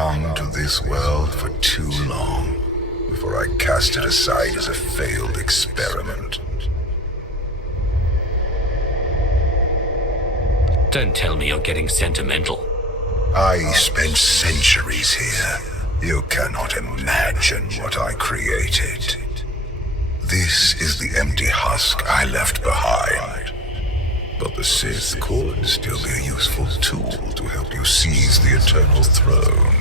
clung to this world for too long before I cast it aside as a failed experiment. Don't tell me you're getting sentimental. I spent centuries here. You cannot imagine what I created. This is the empty husk I left behind. But the Sith could still be a useful tool to help you seize the Eternal Throne.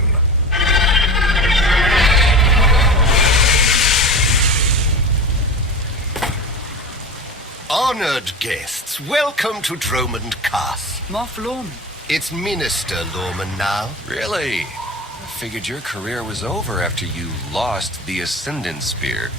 Honored guests, welcome to Dromund Kaas. Moff Lorman. It's Minister Lorman now. Really? I figured your career was over after you lost the Ascendant Spear.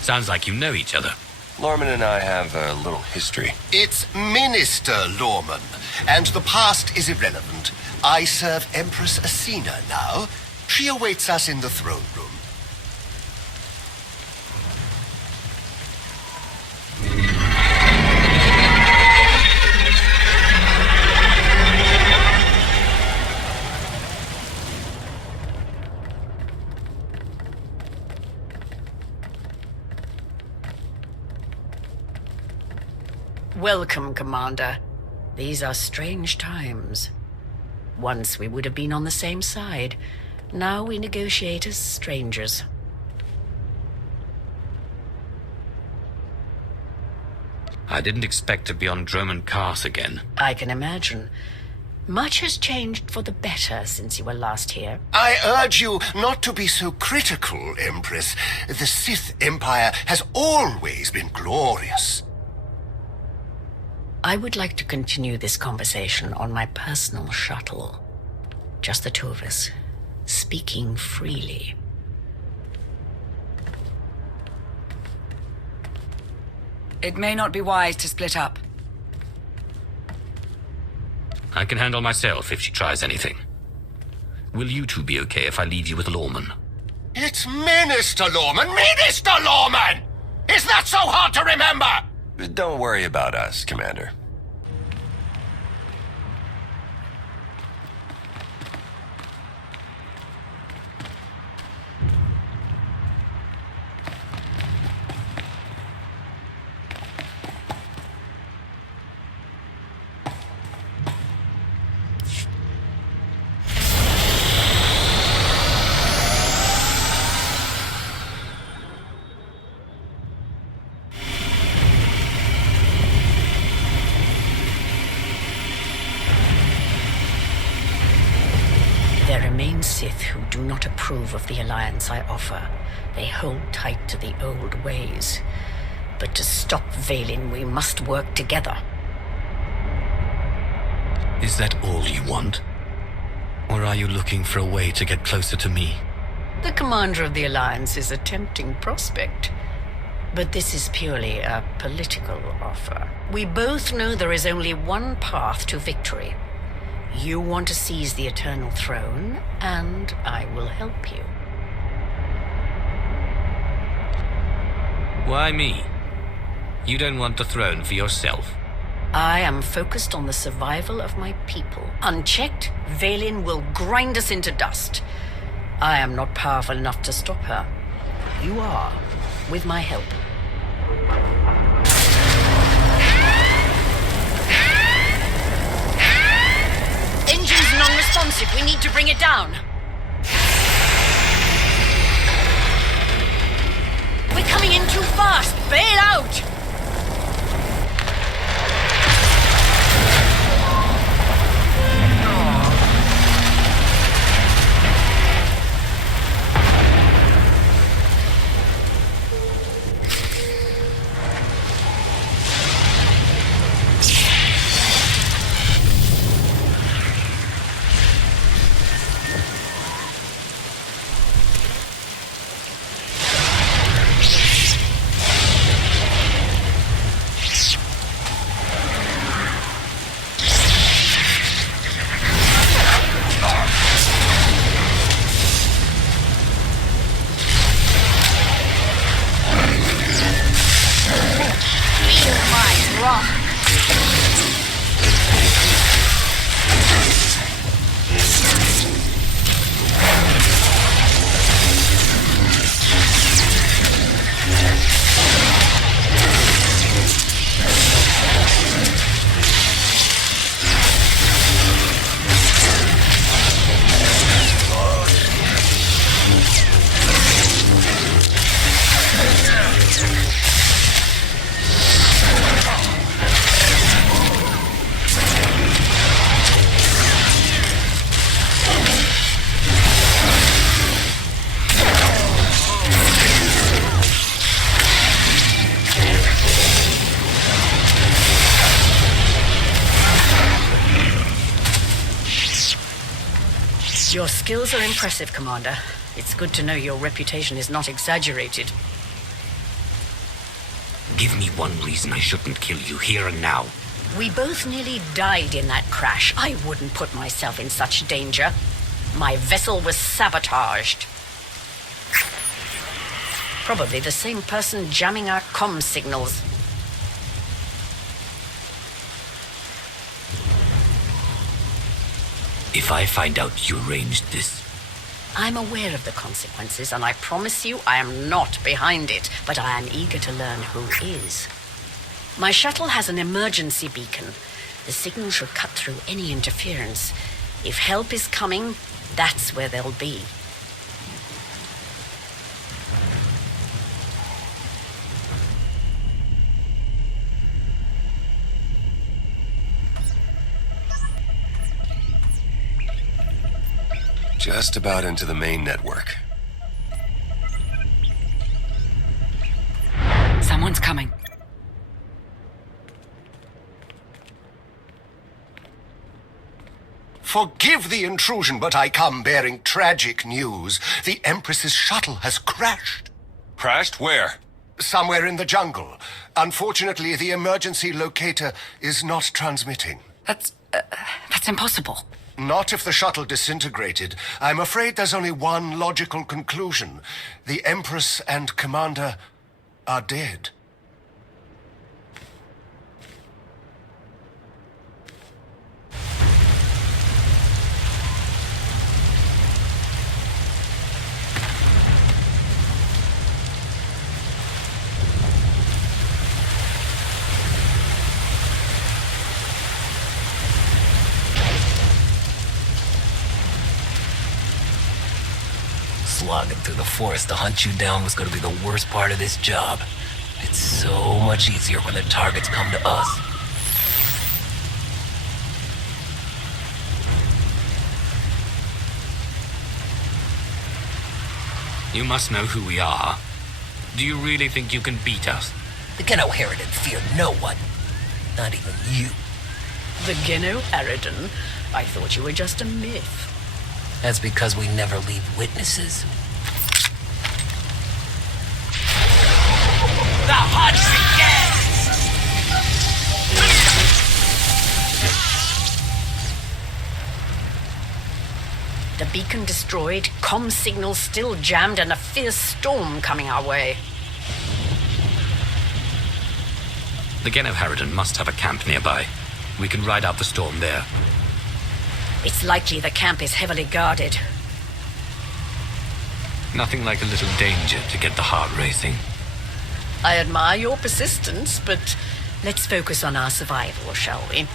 Sounds like you know each other. Lorman and I have a little history. It's Minister Lorman, and the past is irrelevant. I serve Empress Asina now. She awaits us in the throne room. Welcome, Commander. These are strange times. Once we would have been on the same side. Now we negotiate as strangers. I didn't expect to be on Dromund Kaas again. I can imagine. Much has changed for the better since you were last here. I urge you not to be so critical, Empress. The Sith Empire has always been glorious. I would like to continue this conversation on my personal shuttle. Just the two of us, speaking freely. It may not be wise to split up. I can handle myself if she tries anything. Will you two be okay if I leave you with Lorman? It's Minister Lorman! Minister Lorman! Is that so hard to remember? Don't worry about us, Commander. There remain Sith who do not approve of the alliance I offer. They hold tight to the old ways. But to stop Vaylin, we must work together. Is that all you want? Or are you looking for a way to get closer to me? The commander of the alliance is a tempting prospect. But this is purely a political offer. We both know there is only one path to victory. You want to seize the Eternal Throne, and I will help you. Why me? You don't want the throne for yourself. I am focused on the survival of my people. Unchecked, Vaylin will grind us into dust. I am not powerful enough to stop her. You are, with my help. Engine's non-responsive. We need to bring it down. We're coming in too fast. Bail out! skills are impressive, Commander. It's good to know your reputation is not exaggerated. Give me one reason I shouldn't kill you here and now. We both nearly died in that crash. I wouldn't put myself in such danger. My vessel was sabotaged. Probably the same person jamming our comm signals. If I find out you arranged this... I'm aware of the consequences, and I promise you I am not behind it, but I am eager to learn who is. My shuttle has an emergency beacon. The signal should cut through any interference. If help is coming, that's where they'll be. Just about into the main network. Someone's coming. Forgive the intrusion, but I come bearing tragic news. The Empress's shuttle has crashed. Crashed where? Somewhere in the jungle. Unfortunately, the emergency locator is not transmitting. That's impossible. Not if the shuttle disintegrated. I'm afraid there's only one logical conclusion. The Empress and Commander are dead. Slogging through the forest to hunt you down was going to be the worst part of this job. It's so much easier when the targets come to us. You must know who we are. Do you really think you can beat us? The Geno Harridan fear no one. Not even you. The Geno Harridan? I thought you were just a myth. That's because we never leave witnesses. The hunt's again! The beacon destroyed, comm signals still jammed, and a fierce storm coming our way. The Geno Harridan must have a camp nearby. We can ride out the storm there. It's likely the camp is heavily guarded. Nothing like a little danger to get the heart racing. I admire your persistence, but let's focus on our survival, shall we?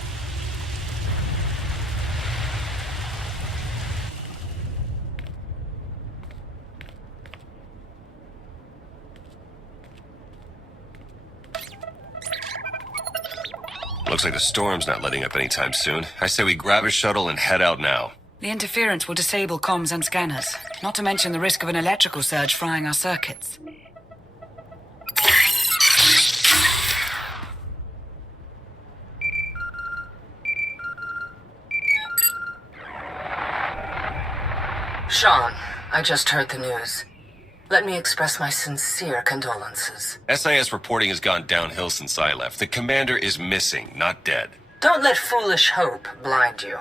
Looks like the storm's not letting up anytime soon. I say we grab a shuttle and head out now. The interference will disable comms and scanners, not to mention the risk of an electrical surge frying our circuits. Sean, I just heard the news. Let me express my sincere condolences. SIS reporting has gone downhill since I left. The commander is missing, not dead. Don't let foolish hope blind you.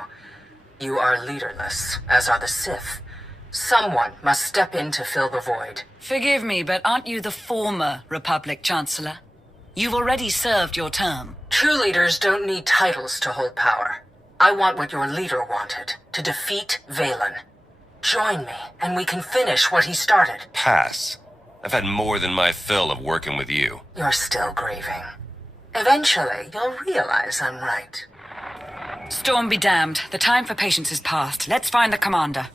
You are leaderless, as are the Sith. Someone must step in to fill the void. Forgive me, but aren't you the former Republic Chancellor? You've already served your term. True leaders don't need titles to hold power. I want what your leader wanted, to defeat Valen. Join me, and we can finish what he started. Pass. I've had more than my fill of working with you. You're still grieving. Eventually, you'll realize I'm right. Storm be damned. The time for patience is past. Let's find the commander.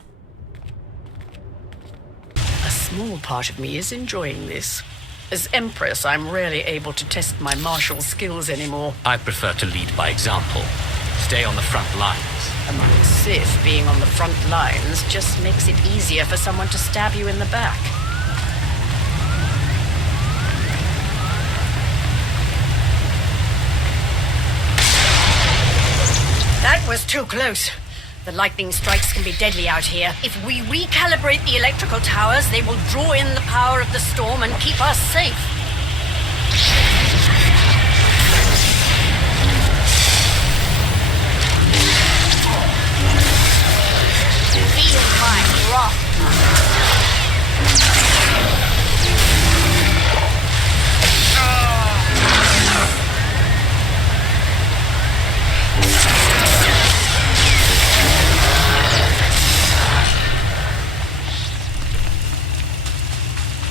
A small part of me is enjoying this. As Empress, I'm rarely able to test my martial skills anymore. I prefer to lead by example. Stay on the front lines. Among Sith, being on the front lines just makes it easier for someone to stab you in the back. That was too close. The lightning strikes can be deadly out here. If we recalibrate the electrical towers, they will draw in the power of the storm and keep us safe. Feel my wrath.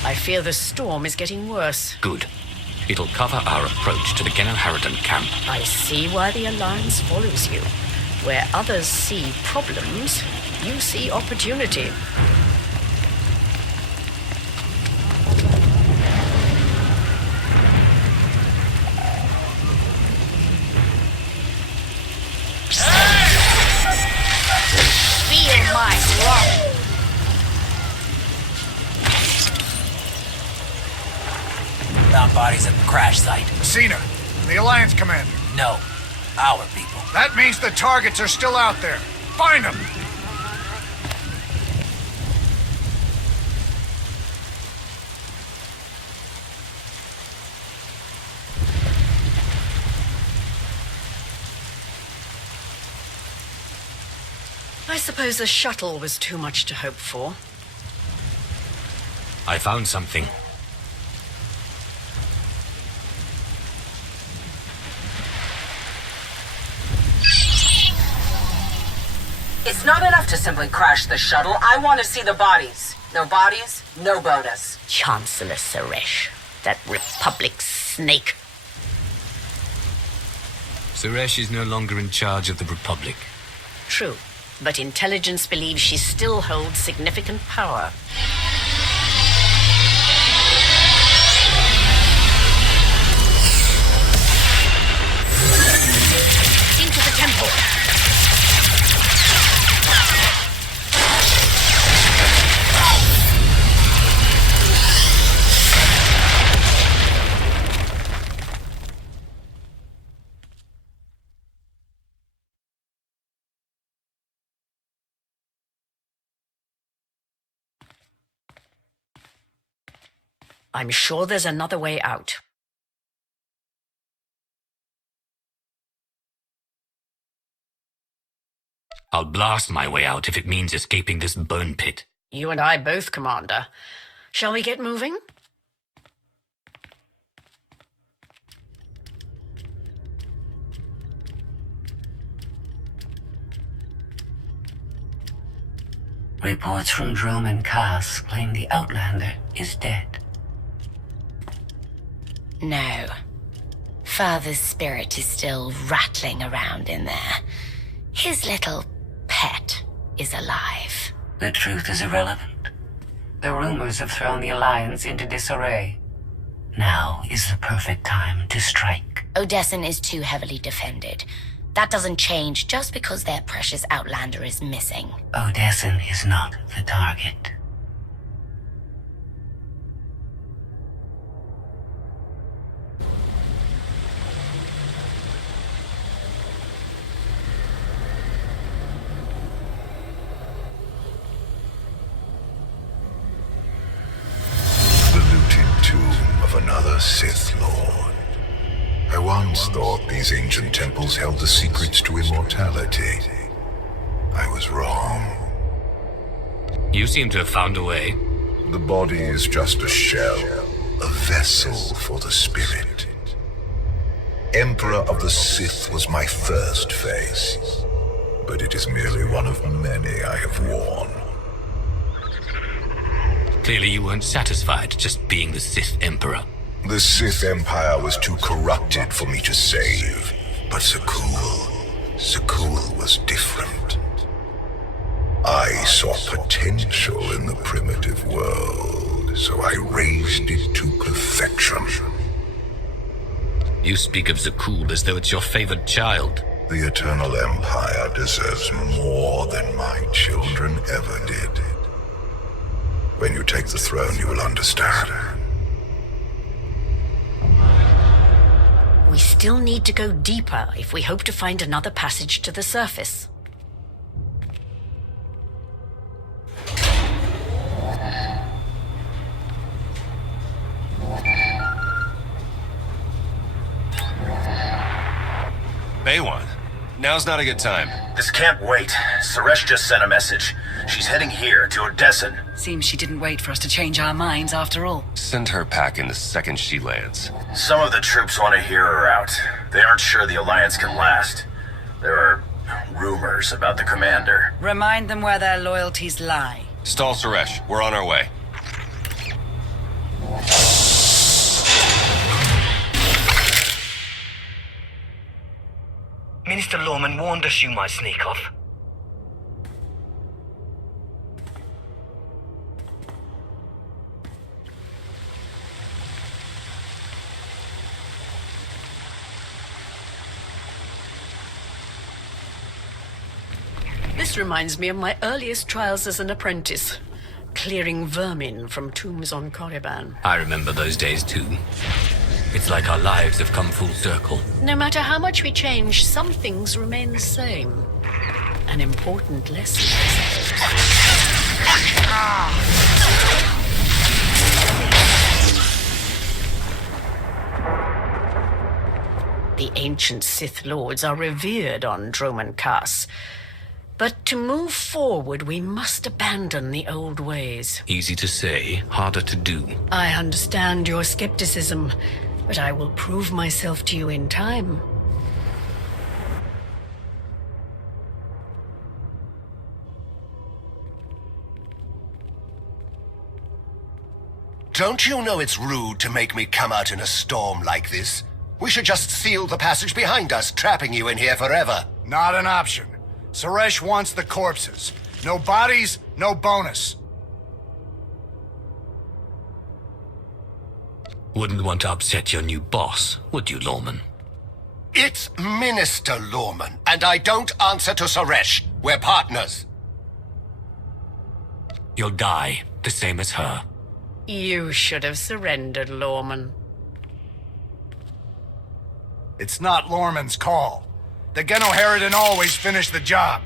I fear the storm is getting worse. Good. It'll cover our approach to the Genno-Harridan camp. I see why the Alliance follows you. Where others see problems, you see opportunity. Feel my wrath. Found bodies at the crash site. Cena, the Alliance commander. No, our people. That means the targets are still out there. Find them! I suppose a shuttle was too much to hope for. I found something. It's not enough to simply crash the shuttle. I want to see the bodies. No bodies, no bonus. Chancellor Suresh, that Republic snake. Suresh is no longer in charge of the Republic. True, but intelligence believes she still holds significant power. Into the temple. I'm sure there's another way out. I'll blast my way out if it means escaping this burn pit. You and I both, Commander. Shall we get moving? Reports from Drome and Cass claim the Outlander is dead. No. Father's spirit is still rattling around in there. His little pet is alive. The truth is irrelevant. The rumors have thrown the Alliance into disarray. Now is the perfect time to strike. Odesson is too heavily defended. That doesn't change just because their precious Outlander is missing. Odesson is not the target. Another Sith Lord. I once thought these ancient temples held the secrets to immortality. I was wrong. You seem to have found a way. The body is just a shell, a vessel for the spirit. Emperor of the Sith was my first face, but it is merely one of many I have worn. Clearly you weren't satisfied just being the Sith Emperor. The Sith Empire was too corrupted for me to save. But Zakul was different. I saw potential in the primitive world, so I raised it to perfection. You speak of Zakul as though it's your favored child. The Eternal Empire deserves more than my children ever did. When you take the throne, you will understand. We still need to go deeper if we hope to find another passage to the surface. Baywan, now's not a good time. This can't wait. Suresh just sent a message. She's heading here, to Odessen. Seems she didn't wait for us to change our minds after all. Send her packing the second she lands. Some of the troops want to hear her out. They aren't sure the Alliance can last. There are rumors about the commander. Remind them where their loyalties lie. Stall Suresh, we're on our way. Minister Lorman warned us you might sneak off. This reminds me of my earliest trials as an apprentice, clearing vermin from tombs on Korriban. I remember those days too. It's like our lives have come full circle. No matter how much we change, some things remain the same. An important lesson, I suppose. The ancient Sith Lords are revered on Droman Kaas. But to move forward, we must abandon the old ways. Easy to say, harder to do. I understand your skepticism, but I will prove myself to you in time. Don't you know it's rude to make me come out in a storm like this? We should just seal the passage behind us, trapping you in here forever. Not an option. Suresh wants the corpses. No bodies, no bonus. Wouldn't want to upset your new boss, would you, Lorman? It's Minister Lorman, and I don't answer to Suresh. We're partners. You'll die, the same as her. You should have surrendered, Lorman. It's not Lorman's call. The Genoheridan always finish the job.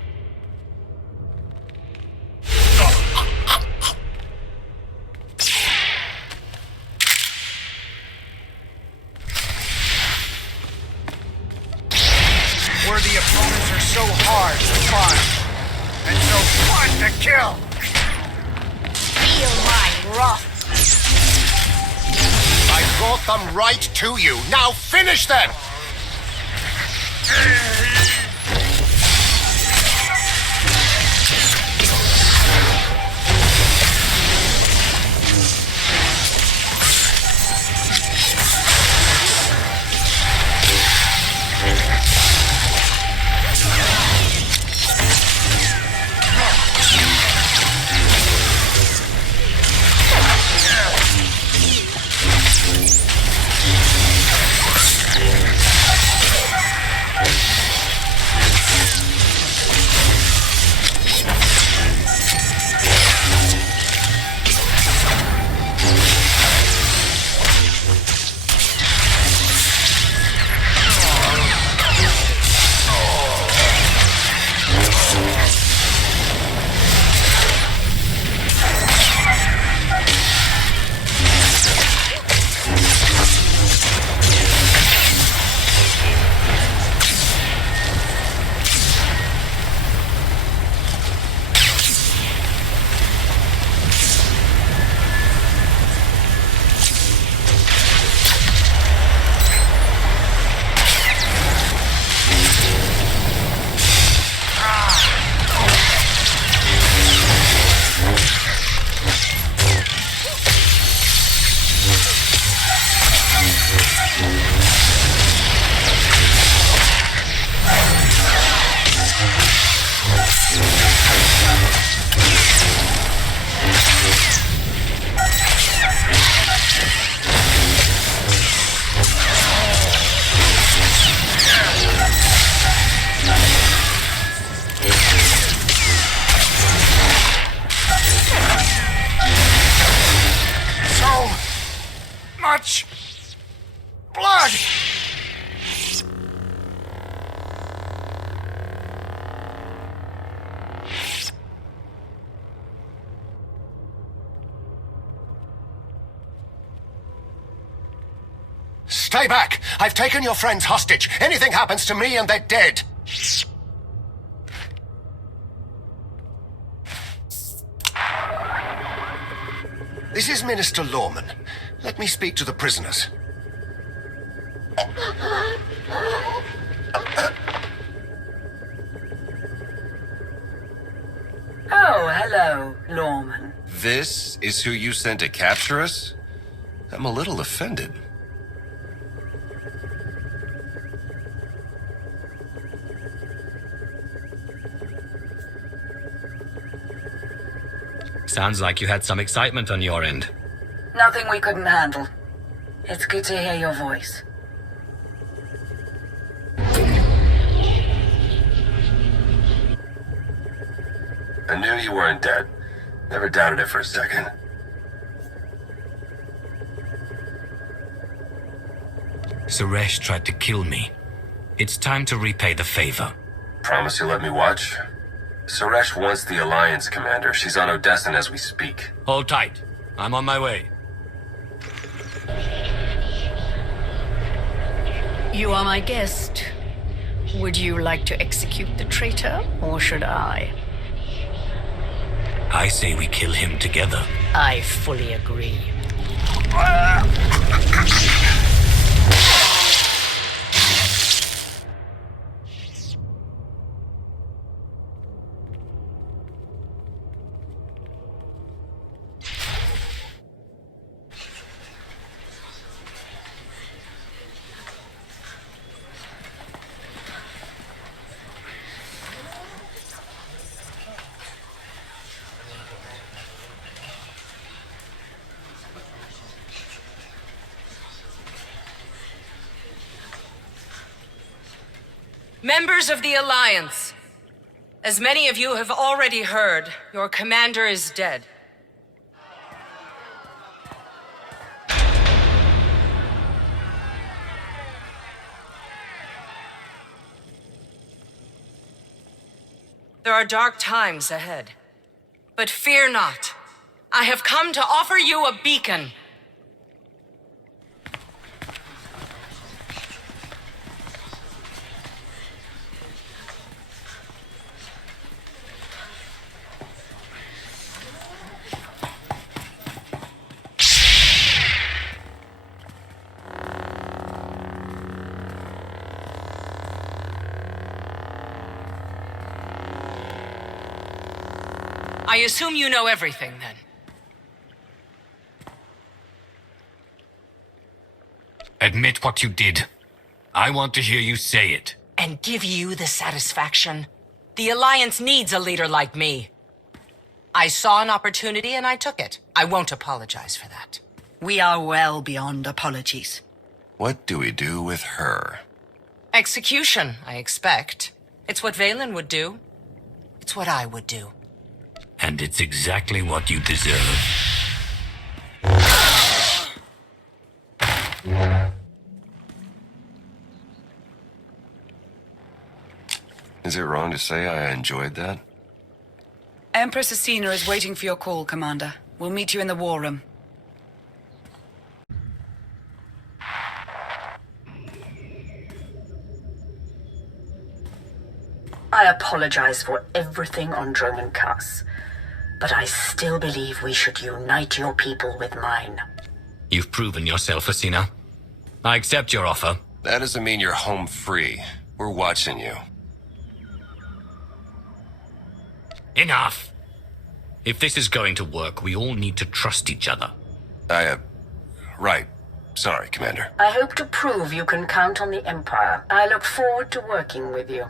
Worthy opponents are so hard to find, and so fun to kill. Feel my wrath. I brought them right to you. Now finish them! Blood! Stay back! I've taken your friends hostage. Anything happens to me and they're dead. This is Minister Lorman. Let me speak to the prisoners. Oh, hello, Lorman. This is who you sent to capture us? I'm a little offended. Sounds like you had some excitement on your end. Nothing we couldn't handle. It's good to hear your voice. I knew you weren't dead. Never doubted it for a second. Suresh tried to kill me. It's time to repay the favor. Promise you'll let me watch? Suresh wants the Alliance, Commander. She's on Odessan as we speak. Hold tight. I'm on my way. You are my guest. Would you like to execute the traitor, or should I? I say we kill him together. I fully agree. Members of the Alliance, as many of you have already heard, your commander is dead. There are dark times ahead. But fear not. I have come to offer you a beacon. I assume you know everything, then. Admit what you did. I want to hear you say it. And give you the satisfaction. The Alliance needs a leader like me. I saw an opportunity and I took it. I won't apologize for that. We are well beyond apologies. What do we do with her? Execution, I expect. It's what Valen would do. It's what I would do. And it's exactly what you deserve. Is it wrong to say I enjoyed that? Empress Asina is waiting for your call, Commander. We'll meet you in the war room. I apologize for everything on Droman Kaas, but I still believe we should unite your people with mine. You've proven yourself, Asina. I accept your offer. That doesn't mean you're home free. We're watching you. Enough! If this is going to work, we all need to trust each other. Right. Sorry, Commander. I hope to prove you can count on the Empire. I look forward to working with you.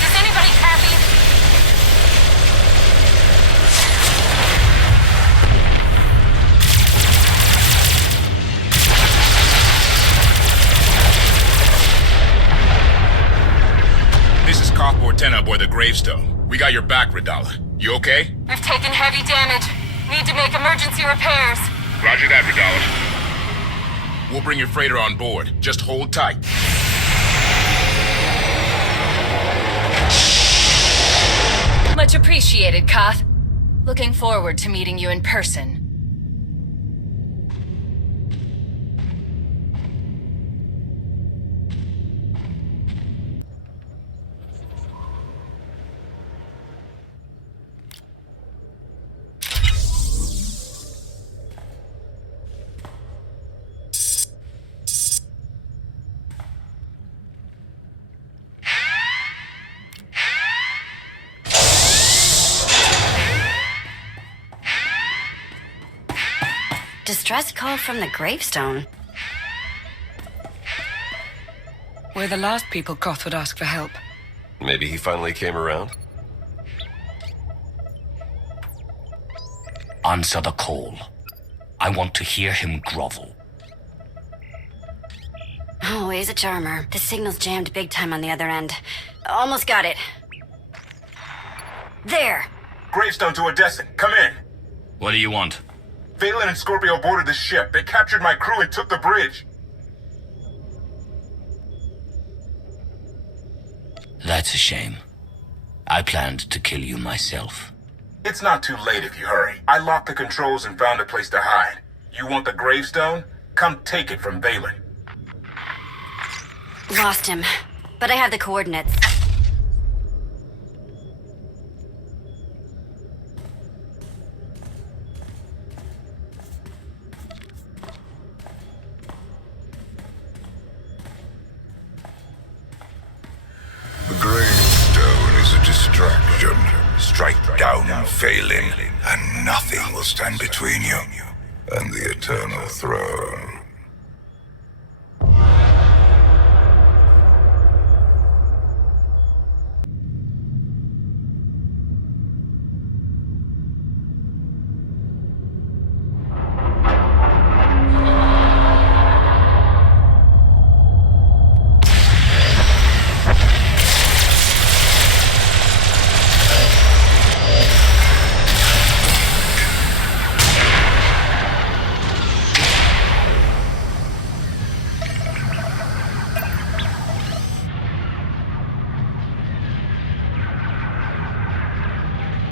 Does anybody copy? This is Cockboard 10 aboard the Gravestone. We got your back, Radala. You okay? We've taken heavy damage. Need to make emergency repairs. Roger that, Radala. We'll bring your freighter on board. Just hold tight. Much appreciated, Koth. Looking forward to meeting you in person. Distress call from the gravestone. We're the last people Koth would ask for help. Maybe he finally came around? Answer the call. I want to hear him grovel. Oh, he's a charmer. The signal's jammed big time on the other end. Almost got it. There! Gravestone to Odessa. Come in. What do you want? Valen and Scorpio boarded the ship. They captured my crew and took the bridge. That's a shame. I planned to kill you myself. It's not too late if you hurry. I locked the controls and found a place to hide. You want the gravestone? Come take it from Valen. Lost him, but I have the coordinates. The gravestone is a distraction. Strike down Valen, and nothing will stand between you and the eternal throne.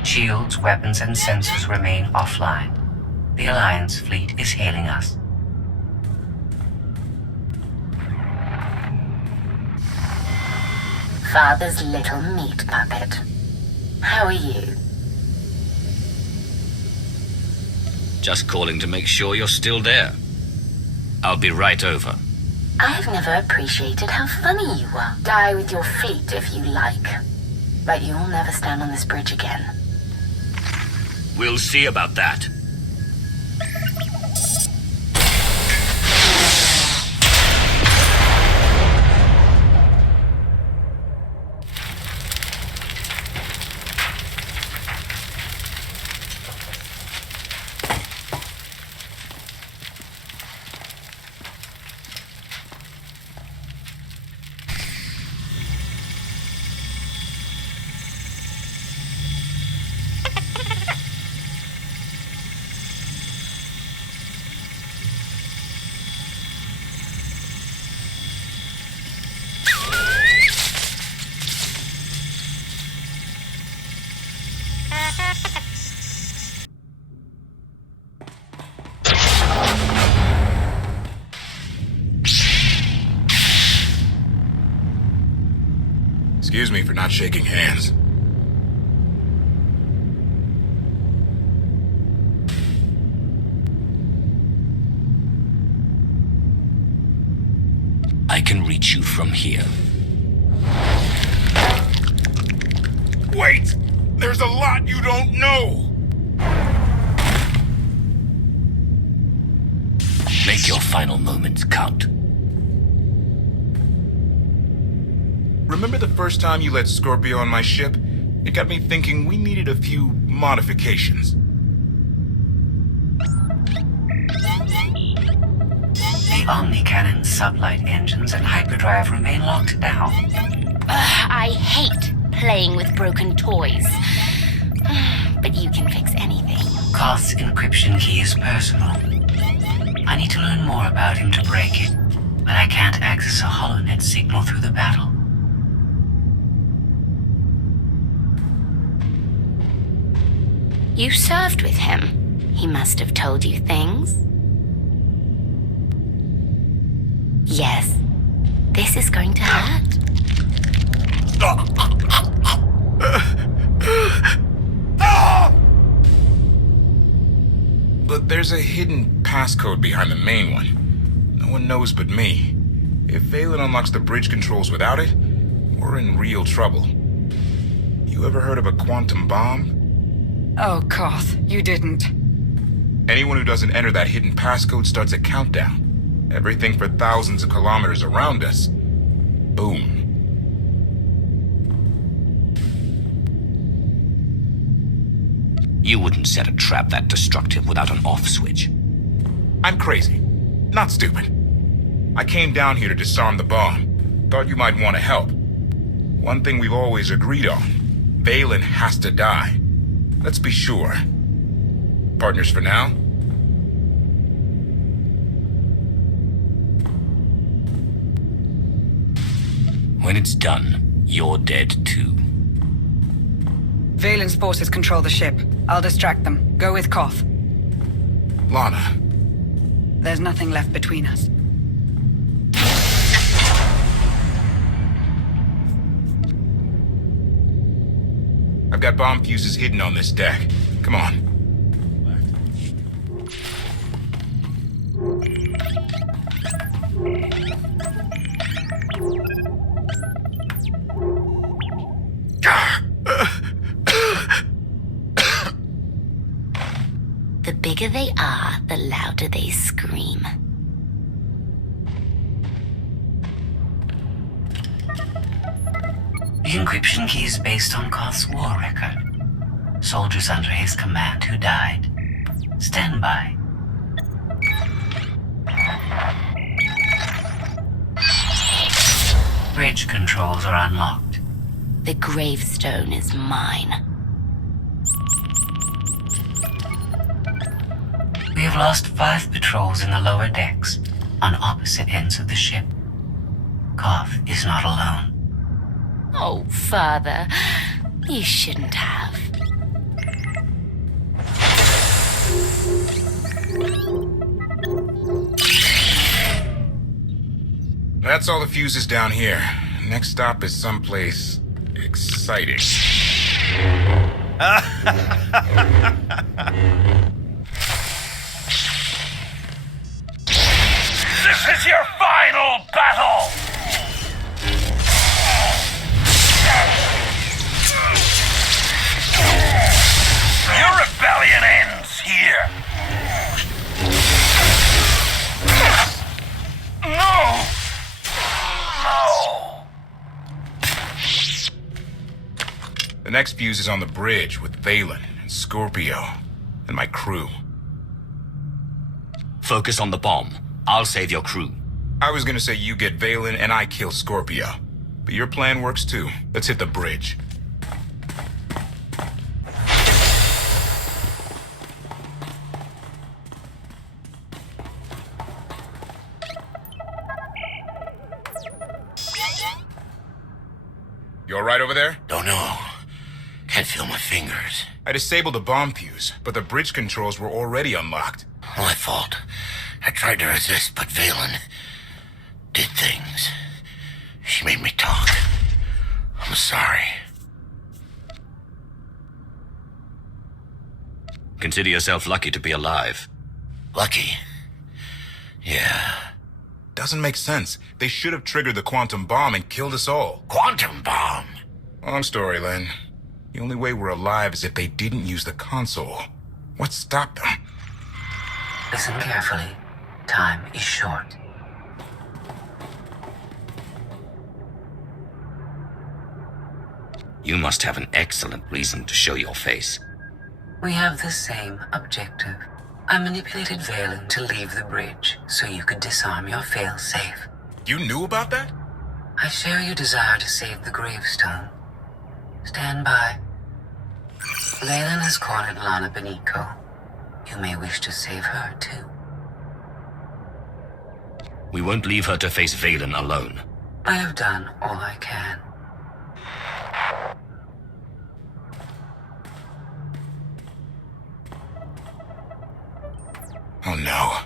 Shields, weapons, and sensors remain offline. The Alliance fleet is hailing us. Father's little meat puppet. How are you? Just calling to make sure you're still there. I'll be right over. I've never appreciated how funny you are. Die with your fleet if you like. But you'll never stand on this bridge again. We'll see about that. Excuse me for not shaking hands. I can reach you from here. Wait! There's a lot you don't know! Make your final moments count. Remember the first time you let Scorpio on my ship? It got me thinking we needed a few modifications. The Omni-Cannon, sublight engines, and hyperdrive remain locked down. I hate playing with broken toys. But you can fix anything. Koth's encryption key is personal. I need to learn more about him to break it, but I can't access a holonet signal through the battle. You served with him. He must have told you things. Yes, this is going to hurt. But there's a hidden passcode behind the main one. No one knows but me. If Valen unlocks the bridge controls without it, we're in real trouble. You ever heard of a quantum bomb? Oh, Koth, you didn't. Anyone who doesn't enter that hidden passcode starts a countdown. Everything for thousands of kilometers around us. Boom. You wouldn't set a trap that destructive without an off switch. I'm crazy. Not stupid. I came down here to disarm the bomb. Thought you might want to help. One thing we've always agreed on. Valen has to die. Let's be sure. Partners for now? When it's done, you're dead too. Valen's forces control the ship. I'll distract them. Go with Koth. Lana. There's nothing left between us. I've got bomb fuses hidden on this deck. Come on. The bigger they are, the louder they scream. The encryption key is based on Koth's war record. Soldiers under his command who died. Stand by. Bridge controls are unlocked. The gravestone is mine. We have lost 5 patrols in the lower decks, on opposite ends of the ship. Koth is not alone. Oh, Father, you shouldn't have. That's all the fuses down here. Next stop is someplace exciting. This is your final battle! Your rebellion ends here! No! No! The next fuse is on the bridge with Valen and Scorpio and my crew. Focus on the bomb. I'll save your crew. I was gonna say you get Valen and I kill Scorpio. But your plan works too. Let's hit the bridge. You alright over there? Don't know. Can't feel my fingers. I disabled the bomb fuse, but the bridge controls were already unlocked. My fault. I tried to resist, but Valen did things. She made me talk. I'm sorry. Consider yourself lucky to be alive. Lucky? Yeah. Doesn't make sense. They should have triggered the quantum bomb and killed us all. Quantum bomb? Long story, Len. The only way we're alive is if they didn't use the console. What stopped them? Listen carefully. Time is short. You must have an excellent reason to show your face. We have the same objective. I manipulated Valen to leave the bridge so you could disarm your failsafe. You knew about that? I share your desire to save the gravestone. Stand by. Valen has cornered Lana Beniko. You may wish to save her, too. We won't leave her to face Valen alone. I have done all I can. Oh no.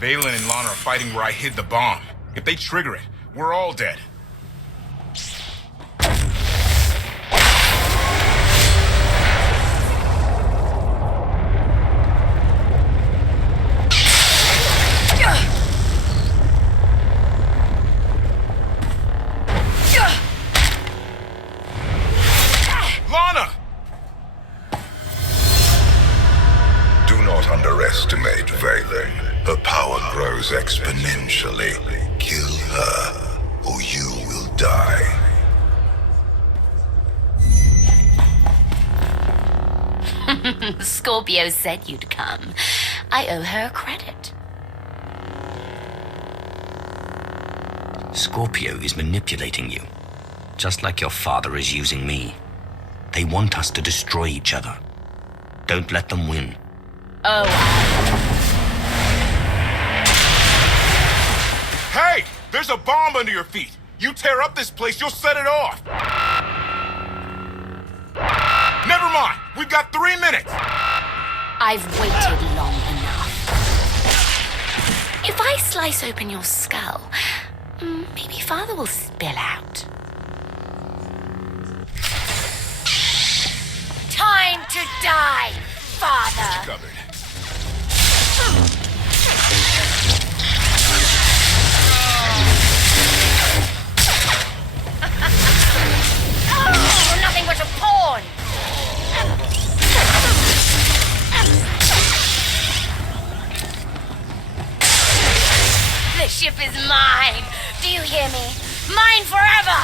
Valen and Lana are fighting where I hid the bomb. If they trigger it, we're all dead. Lana! Do not underestimate Valen. Her power grows exponentially. Kill her, or you will die. Scorpio said you'd come. I owe her credit. Scorpio is manipulating you, just like your father is using me. They want us to destroy each other. Don't let them win. Oh. Hey! There's a bomb under your feet! You tear up this place, you'll set it off! Never mind! We've got 3 minutes! I've waited long enough. If I slice open your skull, maybe Father will spill out. Time to die, Father! Covered. Oh, nothing but a pawn! The ship is mine! Do you hear me? Mine forever!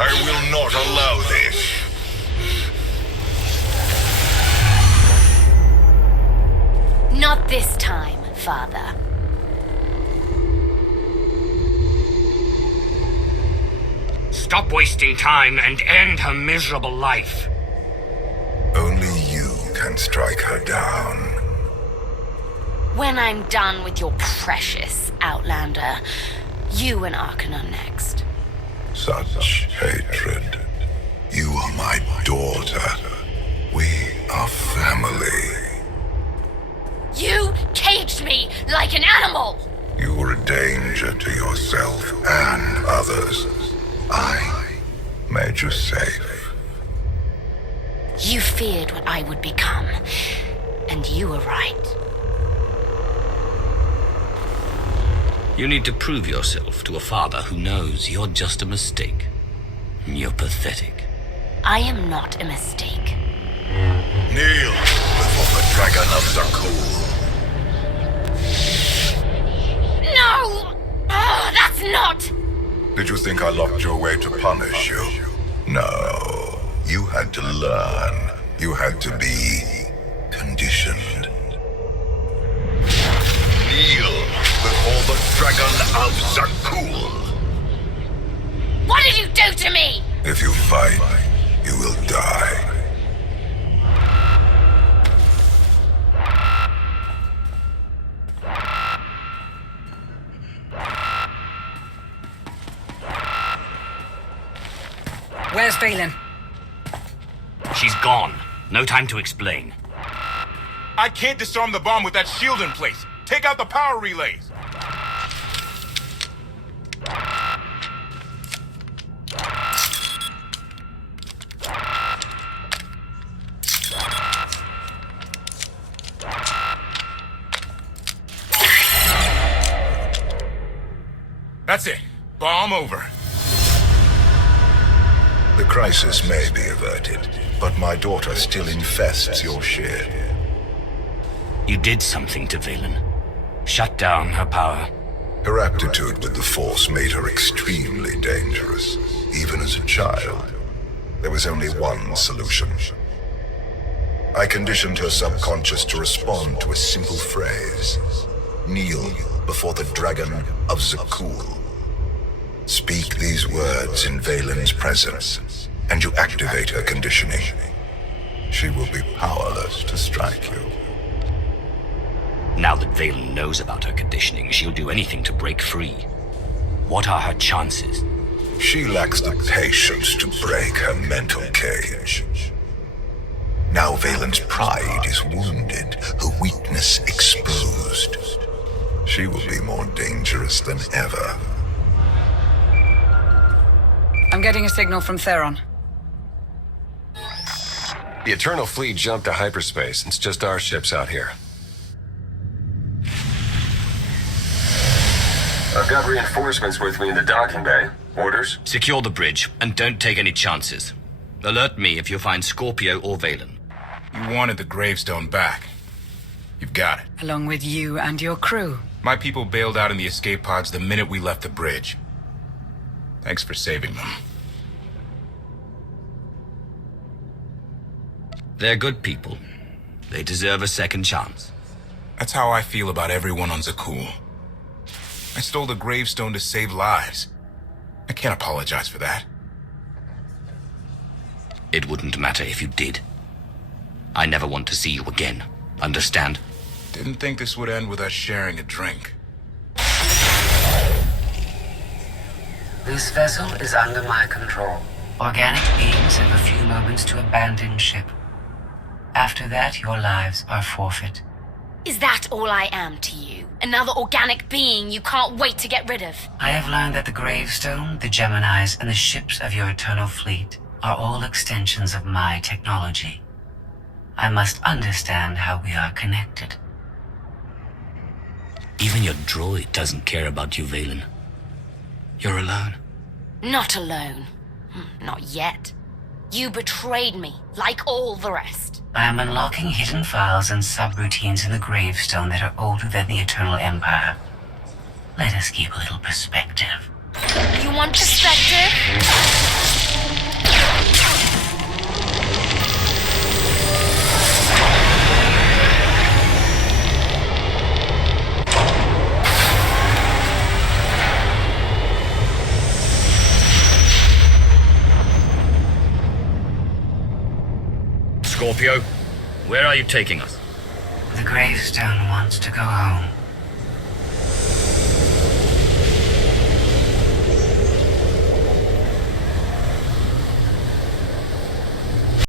I will not allow this. Not this time, Father. Stop wasting time and end her miserable life. Only you can strike her down. When I'm done with your precious Outlander, you and Arkan are next. Such hatred. You are my daughter. We are family. You caged me like an animal! You were a danger to yourself and others. I made you safe. You feared what I would become, and you were right. You need to prove yourself to a father who knows you're just a mistake. You're pathetic. I am not a mistake. Kneel before the dragon of Zakul. No! Oh, that's not! Did you think I locked you away to punish you? No. You had to learn. You had to be conditioned. Kneel before the dragon of Zakul. What did you do to me? If you fight, you will die. Where's Valen? She's gone. No time to explain. I can't disarm the bomb with that shield in place. Take out the power relays. That's it. Bomb over. The crisis may be averted, but my daughter still infests your ship. You did something to Valen. Shut down her power. Her aptitude with the Force made her extremely dangerous. Even as a child, there was only one solution. I conditioned her subconscious to respond to a simple phrase. Kneel before the Dragon of Zakul. Speak these words in Valen's presence, and you activate her conditioning. She will be powerless to strike you. Now that Valen knows about her conditioning, she'll do anything to break free. What are her chances? She lacks the patience to break her mental cage. Now Valen's pride is wounded, her weakness exposed. She will be more dangerous than ever. I'm getting a signal from Theron. The Eternal Fleet jumped to hyperspace. It's just our ships out here. I've got reinforcements with me in the docking bay. Orders? Secure the bridge, and don't take any chances. Alert me if you find Scorpio or Valen. You wanted the gravestone back. You've got it. Along with you and your crew. My people bailed out in the escape pods the minute we left the bridge. Thanks for saving them. They're good people. They deserve a second chance. That's how I feel about everyone on Zakul. I stole the gravestone to save lives. I can't apologize for that. It wouldn't matter if you did. I never want to see you again. Understand? Didn't think this would end with us sharing a drink. This vessel is under my control. Organic beings have a few moments to abandon ship. After that, your lives are forfeit. Is that all I am to you? Another organic being you can't wait to get rid of? I have learned that the gravestone, the Geminis, and the ships of your Eternal Fleet are all extensions of my technology. I must understand how we are connected. Even your droid doesn't care about you, Valen. You're alone. Not alone. Not yet. You betrayed me, like all the rest. I am unlocking hidden files and subroutines in the gravestone that are older than the Eternal Empire. Let us keep a little perspective. You want perspective? Scorpio, where are you taking us? The gravestone wants to go home.